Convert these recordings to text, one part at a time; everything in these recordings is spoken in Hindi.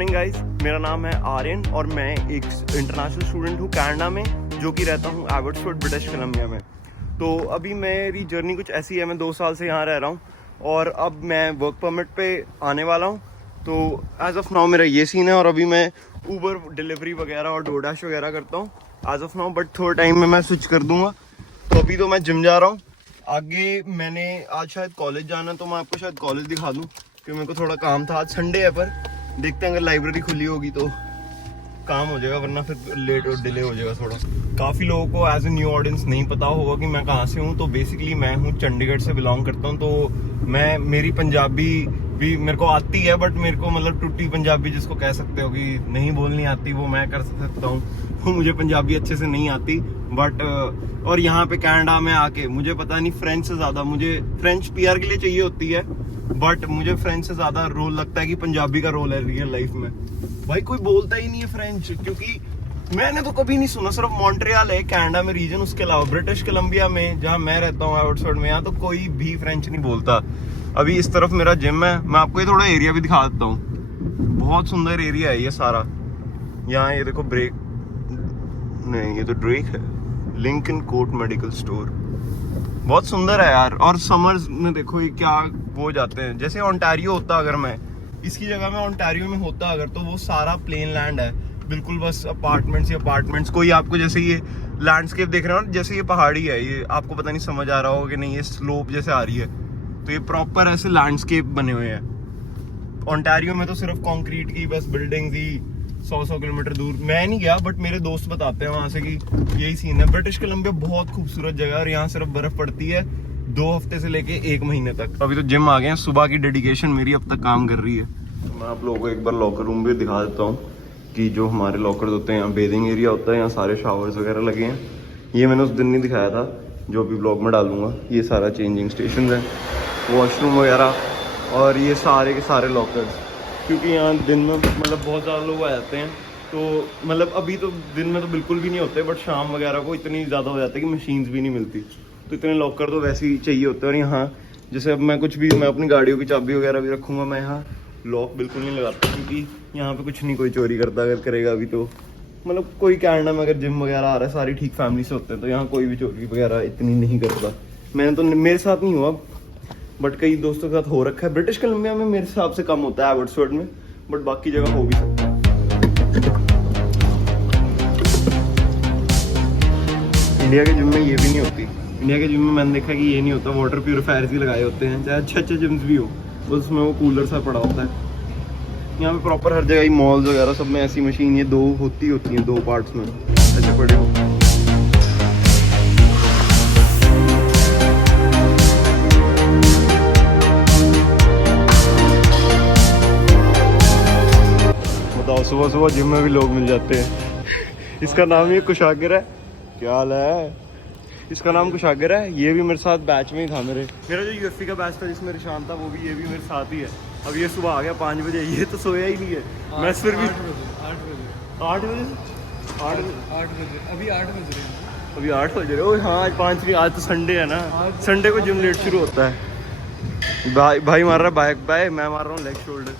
मॉर्निंग गाइस, मेरा नाम है आर्यन और मैं एक इंटरनेशनल स्टूडेंट हूँ कनाडा में, जो कि रहता हूँ एबर्ट्सफोर्ड ब्रिटिश कोलंबिया में। तो अभी मेरी जर्नी कुछ ऐसी है, मैं 2 साल से यहाँ रह रहा हूँ और अब मैं वर्क परमिट पे आने वाला हूँ। तो एज ऑफ नाउ मेरा ये सीन है और अभी मैं ऊबर डिलीवरी वगैरह और डोरडैश वगैरह करता हूँ एज ऑफ नाउ, बट थोड़ा टाइम में मैं स्विच कर दूँगा। तो अभी तो मैं जिम जा रहा हूँ। आगे मैंने आज शायद कॉलेज जाना, तो मैं आपको शायद कॉलेज दिखा दूँ क्योंकि मेरे को थोड़ा काम था। आज संडे है, पर देखते हैं अगर लाइब्रेरी खुली होगी तो काम हो जाएगा, वरना फिर लेट और डिले हो जाएगा थोड़ा। काफ़ी लोगों को एज ए न्यू ऑडियंस नहीं पता होगा कि मैं कहाँ से हूँ। तो बेसिकली मैं हूँ चंडीगढ़ से बिलोंग करता हूँ। तो मेरी पंजाबी भी मेरे को आती है, बट मेरे को मतलब टूटी पंजाबी जिसको कह सकते हो कि नहीं बोलनी आती, वो मैं कर सकता हूँ। तो मुझे पंजाबी अच्छे से नहीं आती, बट और यहाँ पे कनाडा में आके मुझे पता नहीं, फ्रेंच से ज़्यादा मुझे फ्रेंच पीआर के लिए चाहिए होती है, बट मुझे फ्रेंच से ज़्यादा रोल लगता है कि पंजाबी का रोल है रियल लाइफ में। भाई कोई बोलता ही नहीं है फ्रेंच, क्योंकि मैंने तो कभी नहीं सुना। सिर्फ मॉन्ट्रियल है कनाडा में रीजन, उसके अलावा ब्रिटिश कोलंबिया में जहाँ मैं रहता हूँ एबर्ट्सफोर्ड में, यहाँ तो कोई भी फ्रेंच नहीं बोलता। अभी इस तरफ मेरा जिम है, मैं आपको ये थोड़ा एरिया भी दिखा देता हूँ। बहुत सुंदर एरिया है ये सारा। यहाँ ये देखो ब्रेक नहीं, ये तो ड्रेक है, लिंकन कोर्ट मेडिकल स्टोर। बहुत सुंदर है यार। और समर्स में देखो ये क्या वो जाते हैं, जैसे ओंटारियो होता अगर मैं इसकी जगह में ओंटारियो में होता अगर, तो वो सारा प्लेन लैंड है बिल्कुल, बस अपार्टमेंट्स ही अपार्टमेंट्स। कोई आपको जैसे ये लैंडस्केप देख रहे हो ना, जैसे ये पहाड़ी है, ये आपको पता नहीं समझ आ रहा होगा कि नहीं, ये स्लोप जैसे आ रही है, तो ये प्रॉपर ऐसे लैंडस्केप बने हुए हैं। ओंटारियो में तो सिर्फ कंक्रीट की बस बिल्डिंग्स ही 100 किलोमीटर दूर। मैं नहीं गया, बट मेरे दोस्त बताते हैं वहाँ से कि यही सीन है। ब्रिटिश कोलंबिया बहुत खूबसूरत जगह है और यहाँ सिर्फ बर्फ पड़ती है 2 हफ्ते से लेके 1 महीने तक। अभी तो जिम आ गए हैं, सुबह की डेडिकेशन मेरी अब तक काम कर रही है। तो मैं आप लोगों को एक बार लॉकर रूम भी दिखा देता हूँ कि जो हमारे लॉकर्स होते हैं, यहाँ बेदिंग एरिया होता है, यहाँ सारे शावर्स वगैरह लगे हैं। ये मैंने उस दिन नहीं दिखाया था, जो अभी ब्लॉग में डालूंगा। ये सारा चेंजिंग स्टेशन है, वॉशरूम वगैरह, और ये सारे के सारे लॉकर्स। क्योंकि यहाँ दिन में मतलब बहुत ज़्यादा लोग आ जाते हैं, तो मतलब अभी तो दिन में तो बिल्कुल भी नहीं होते, बट शाम वगैरह को इतनी ज़्यादा हो जाता है कि मशीन्स भी नहीं मिलती, तो इतने लॉकर तो वैसे ही चाहिए होते हैं। और यहाँ जैसे अब मैं अपनी गाड़ियों की चाबी वगैरह भी रखूँगा, मैं यहाँ लॉक बिल्कुल नहीं लगाता, क्योंकि यहाँ पे कुछ नहीं कोई चोरी करता। अगर करेगा अभी तो मतलब कोई कनाडा में अगर जिम वगैरह आ रहा है, सारी ठीक फैमिली से होते हैं, तो यहाँ कोई भी चोरी वगैरह इतनी नहीं करता। मैंने तो, मेरे साथ नहीं हुआ, बट कई दोस्तों के साथ हो रखा है। ब्रिटिश कोलंबिया में मेरे हिसाब से कम होता है एबर्ट्सफोर्ड में, बट बाकी जगह हो भी सकता है। इंडिया के जिम में ये भी नहीं होती। इंडिया के जिम में मैंने देखा कि ये नहीं होता, वाटर प्यूरिफायर्स ही लगाए होते हैं, चाहे अच्छे जिम्स भी हो, उसमें वो कूलर सा पड़ा होता है। यहाँ पे प्रॉपर हर जगह ही मॉल्स वगैरह सब में ऐसी मशीन ये 2 होती हैं, 2 पार्ट्स में ऐसे पड़े हो। बताओ, सुबह सुबह जिम में भी लोग मिल जाते हैं। इसका नाम ये कुशागर है। क्या हाल है? इसका नाम कुशागर है। ये भी मेरे साथ बैच में ही था। मेरा जो यूएफसी का बैच था जिसमें रिशान था, वो भी ये भी मेरे साथ ही है। अब ये सुबह आ गया 5 बजे, ये तो सोया ही नहीं है। मैं फिर भी 8 बजे अभी 8 बज रहे हो। हाँ आज 5 नहीं, आज तो संडे है ना, संडे को जिम लेट शुरू होता है। भाई मार रहा है बैक बाय, मैं मार रहा हूँ लेग शोल्डर।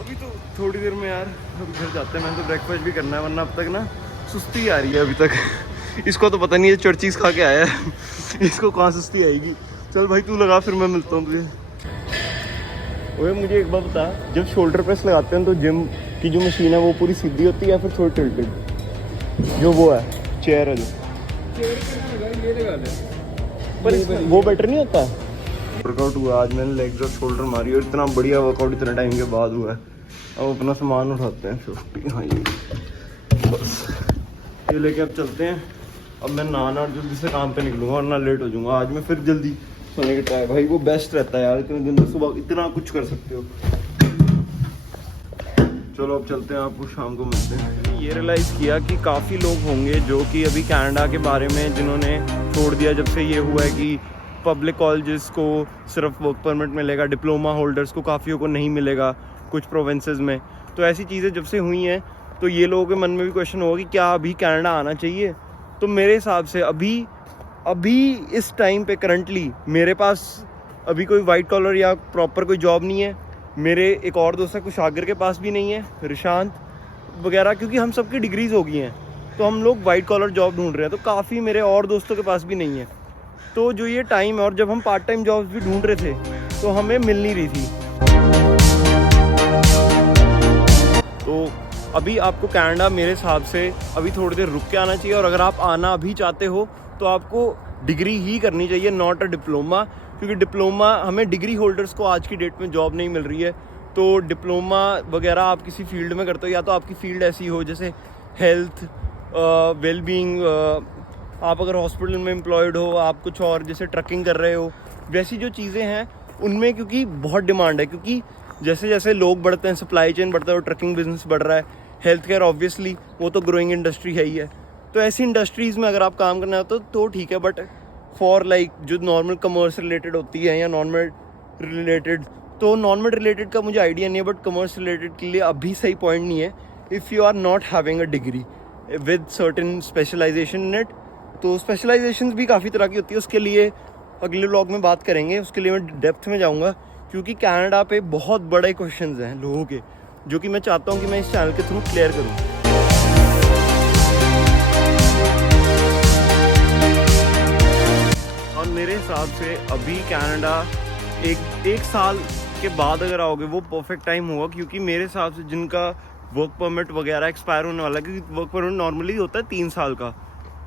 अभी तो थोड़ी देर में यार अभी घर जाते हैं। मैंने तो ब्रेकफास्ट भी करना है, वरना अब तक ना सुस्ती आ रही है अभी तक। इसको तो पता नहीं है, चर्चीज खा के आया है। इसको कहाँ सुस्ती आएगी। चल भाई तू लगा, फिर मैं मिलता हूँ तुझे। ओए मुझे एक बात बता, जब शोल्डर प्रेस लगाते हैं तो जिम की जो मशीन है वो पूरी सीधी होती है या फिर थोड़ी टिल्टेड? जो वो है चेयर है, जो ये लगा ले, पर वो बेटर नहीं होता। वर्कआउट हुआ आज, मैंने लेग्स और शोल्डर मारी, और इतना बढ़िया वर्कआउट इतने टाइम के बाद हुआ है। अब अपना सामान उठाते हैं 50। हाँ ये बस ये लेके अब चलते हैं। अब मैं नहाना और जल्दी से काम पे निकलूंगा, और ना लेट हो जाऊंगा। आज मैं फिर जल्दी सोने का ट्राई, भाई वो बेस्ट रहता है यार, इतने दिन में सुबह इतना कुछ कर सकते हो। चलो अब चलते हैं, आपको शाम को मिलते हैं। ये रियलाइज़ किया कि काफ़ी लोग होंगे जो कि अभी कनाडा के बारे में जिन्होंने छोड़ दिया जब से ये हुआ है कि पब्लिक कॉलेजेस को सिर्फ वर्क परमिट मिलेगा, डिप्लोमा होल्डर्स को काफ़ियों को नहीं मिलेगा कुछ प्रोविंसेस में। तो ऐसी चीज़ें जब से हुई हैं, तो ये लोगों के मन में भी क्वेश्चन होगा कि क्या अभी कनाडा आना चाहिए। तो मेरे हिसाब से अभी इस टाइम पे करंटली मेरे पास अभी कोई वाइट कॉलर या प्रॉपर कोई जॉब नहीं है, मेरे एक और दोस्त है कुशागर के पास भी नहीं है, रिशांत वगैरह, क्योंकि हम सबकी डिग्रीज हो गई हैं तो हम लोग वाइट कॉलर जॉब ढूंढ रहे हैं। तो काफ़ी मेरे और दोस्तों के पास भी नहीं है। तो जो ये टाइम है, और जब हम पार्ट टाइम जॉब्स भी ढूंढ रहे थे तो हमें मिल नहीं रही थी। तो अभी आपको कनाडा मेरे हिसाब से अभी थोड़ी देर रुक के आना चाहिए, और अगर आप आना अभी चाहते हो तो आपको डिग्री ही करनी चाहिए, नॉट अ डिप्लोमा, क्योंकि डिप्लोमा हमें डिग्री होल्डर्स को आज की डेट में जॉब नहीं मिल रही है। तो डिप्लोमा वगैरह आप किसी फील्ड में करते हो, या तो आपकी फील्ड ऐसी हो जैसे हेल्थ, वेलबींग, आप अगर हॉस्पिटल में एम्प्लॉयड हो, आप कुछ और जैसे ट्रकिंग कर रहे हो, वैसी जो चीज़ें हैं उनमें क्योंकि बहुत डिमांड है, क्योंकि जैसे जैसे लोग बढ़ते हैं, सप्लाई चेन बढ़ता है, और ट्रकिंग बिजनेस बढ़ रहा है, हेल्थ केयर ऑब्वियसली वो तो ग्रोइंग इंडस्ट्री है ही है। तो ऐसी इंडस्ट्रीज़ में अगर आप काम करना हो तो ठीक है, बट फॉर लाइक जो नॉर्मल कमर्स रिलेटेड होती है या नॉन मेड रिलेटेड, तो नॉन मेड रिलेटेड का मुझे आइडिया नहीं है, बट कमर्स रिलेटेड के लिए अभी सही पॉइंट नहीं है if you are not having a degree with certain specialization in it. तो स्पेशलाइजेशन भी काफ़ी तरह की होती है, उसके लिए अगले व्लॉग में बात करेंगे, उसके लिए मैं डेप्थ में जाऊँगा, क्योंकि कनाडा पे बहुत बड़े क्वेश्चंस हैं लोगों के, जो कि मैं चाहता हूँ कि मैं इस चैनल के थ्रू क्लियर करूँ। और मेरे हिसाब से अभी कनाडा एक साल के बाद अगर आओगे वो परफेक्ट टाइम होगा, क्योंकि मेरे हिसाब से जिनका वर्क परमिट वगैरह एक्सपायर होने वाला है, क्योंकि वर्क परमिट नॉर्मली होता है 3 साल का,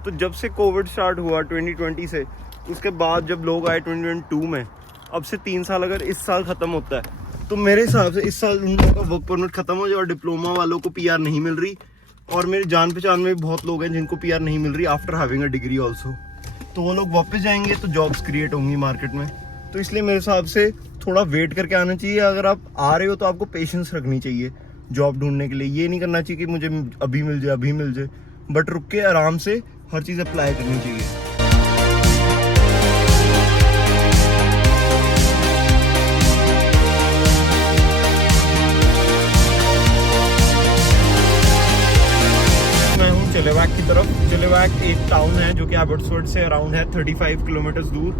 तो जब से कोविड स्टार्ट हुआ 2020 से, उसके बाद जब लोग आए 2022 में, अब से 3 साल अगर इस साल ख़त्म होता है तो मेरे हिसाब से इस साल उन लोगों का वर्क परमिट ख़त्म हो जाए, और डिप्लोमा वालों को पीआर नहीं मिल रही, और मेरे जान पहचान में भी बहुत लोग हैं जिनको पीआर नहीं मिल रही after having a degree also. तो वो लोग वापस जाएंगे तो जॉब्स क्रिएट होंगी मार्केट में। तो इसलिए मेरे हिसाब से थोड़ा वेट करके आना चाहिए। अगर आप आ रहे हो तो आपको पेशेंस रखनी चाहिए जॉब ढूंढने के लिए। ये नहीं करना चाहिए कि मुझे अभी मिल जाए, बट रुक के आराम से हर चीज़ अप्लाई करनी चाहिए। चिलीवैक की तरफ, चिलीवैक एक टाउन है जो कि एबॉट्सफोर्ड से अराउंड है 35 किलोमीटर्स दूर।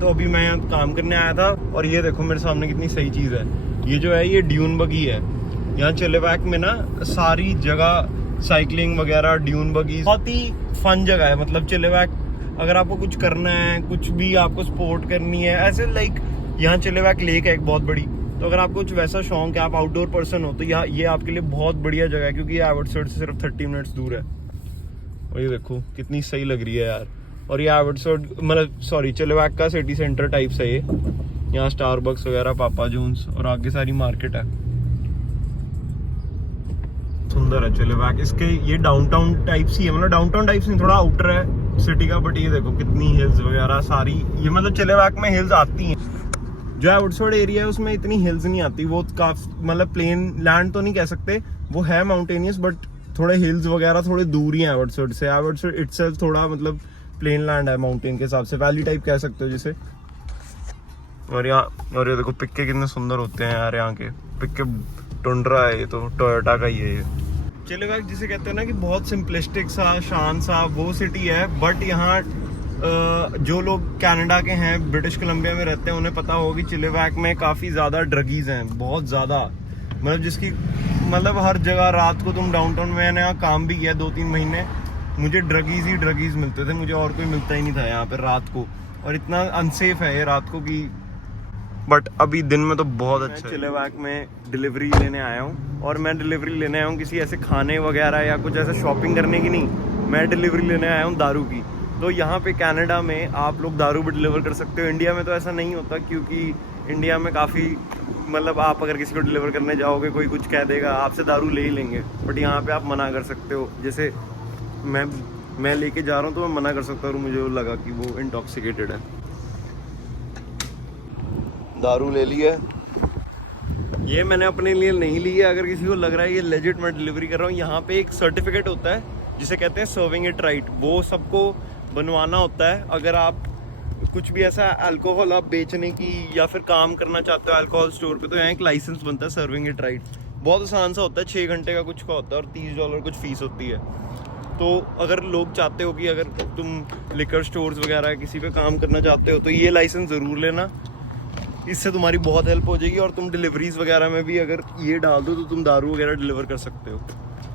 तो अभी मैं यहाँ काम करने आया था, और ये देखो मेरे सामने कितनी सही चीज़ है। ये जो है ये ड्यून बगी है। यहाँ चिलीवैक में ना सारी जगह साइकिलिंग वगैरह, ड्यून बगी, बहुत ही फन जगह है। मतलब चिलीवैक अगर आपको कुछ करना है, कुछ भी आपको स्पोर्ट करनी है, ऐसे लाइक यहाँ चिलीवैक लेक है एक बहुत बड़ी, तो अगर आपको कुछ वैसा शौक है, आप आउटडोर पर्सन हो, तो यहाँ ये आपके लिए बहुत बढ़िया जगह है, क्योंकि ये एबॉट्सफोर्ड से सिर्फ 30 मिनट्स दूर है। और ये देखो कितनी सही लग रही है यार। और ये एबॉट्सफोर्ड मतलब सॉरी चिलीवैक का सिटी सेंटर टाइप्स है ये। यहाँ स्टारबक्स वगैरह, पापा जोन्स, और आगे सारी मार्केट है। सुंदर है चिलीवैक। इसके ये डाउनटाउन टाइप्स ही है, मतलब डाउनटाउन टाइप्स नहीं, थोड़ा आउटर है सिटी का, बट ये देखो कितनी हिल्स वगैरह सारी। ये मतलब चिलीवैक में हिल्स आती हैं। जो एबॉट्सफोर्ड एरिया है उसमें इतनी हिल्स नहीं आती, वो काफी मतलब प्लेन लैंड तो नहीं कह सकते, वो है माउंटेनियस, बट थोड़े हिल्स वगैरह थोड़े दूर ही है एबॉट्सफोर्ड से। एबॉट्सफोर्ड इटसेल्फ थोड़ा मतलब प्लेन लैंड है माउंटेन के हिसाब से, वैली टाइप कह सकते हो जिसे। और ये देखो पिक्के कितने सुंदर होते हैं यार, यहाँ के पिक्के। टुंड्रा है ये तो, टोयोटा का ही है ये। चिलीवैक जिसे कहते हैं ना कि बहुत सिंपलिस्टिक सा, शांत सा वो सिटी है, बट यहाँ जो लोग कनाडा के हैं, ब्रिटिश कोलंबिया में रहते हैं, उन्हें पता होगा कि चिलीवैक में काफ़ी ज़्यादा ड्रगीज हैं, बहुत ज़्यादा। मतलब जिसकी मतलब हर जगह रात को तुम डाउनटाउन में, मैंने यहाँ काम भी किया 2-3 महीने, मुझे ड्रगीज मिलते थे, मुझे और कोई मिलता ही नहीं था यहाँ पर रात को। और इतना अनसेफ है ये रात को कि, बट अभी दिन में तो बहुत अच्छा है। चिलीवैक में डिलीवरी लेने आया हूँ, और मैं डिलीवरी लेने आया हूँ किसी ऐसे खाने वगैरह या कुछ ऐसे शॉपिंग करने की नहीं, मैं डिलीवरी लेने आया हूँ दारू की। तो यहाँ पे कनाडा में आप लोग दारू भी डिलीवर कर सकते हो। इंडिया में तो ऐसा नहीं होता, क्योंकि इंडिया में काफ़ी मतलब आप अगर किसी को डिलीवर करने जाओगे, कोई कुछ कह देगा, आपसे दारू ले ही लेंगे। बट यहाँ पे आप मना कर सकते हो। जैसे मैं लेके जा रहा हूँ तो मैं मना कर सकता हूँ, मुझे लगा कि वो इंटॉक्सिकेटेड है। दारू ले ली है, ये मैंने अपने लिए नहीं ली है। अगर किसी को लग रहा है ये लेजिट मैं डिलीवरी कर रहा हूँ, यहाँ पे एक सर्टिफिकेट होता है जिसे कहते हैं सर्विंग इट राइट, वो सबको बनवाना होता है। अगर आप कुछ भी ऐसा अल्कोहल आप बेचने की या फिर काम करना चाहते हो अल्कोहल स्टोर पे, तो यहाँ एक लाइसेंस बनता है सर्विंग इट राइट। बहुत आसान सा होता है, 6 घंटे का कुछ का होता है, और $30 कुछ फीस होती है। तो अगर लोग चाहते हो कि अगर तुम लिकर स्टोर्स वगैरह किसी पे काम करना चाहते हो तो ये लाइसेंस ज़रूर लेना। इससे तुम्हारी बहुत हेल्प हो जाएगी और तुम डिलीवरीज वगैरह में भी अगर ये डाल दो तो तुम दारू वगैरह डिलीवर कर सकते हो।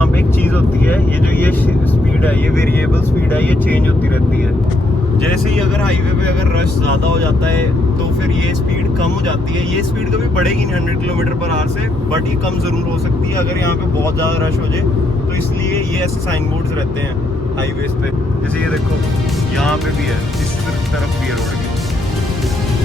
अब एक चीज़ होती है, ये जो ये स्पीड है, ये वेरिएबल स्पीड है, ये चेंज होती रहती है। जैसे ही अगर हाईवे पे अगर रश ज़्यादा हो जाता है तो फिर ये स्पीड कम हो जाती है। ये स्पीड कभी बढ़ेगी नहीं 100 किलोमीटर/आवर से, बट ये कम ज़रूर हो सकती है अगर यहाँ पे बहुत ज़्यादा रश हो जाए। तो इसलिए ये ऐसे साइन बोर्ड्स रहते हैं हाईवेज पे। जैसे ये देखो, यहाँ पे भी है, इस तरफ भी है रोड की।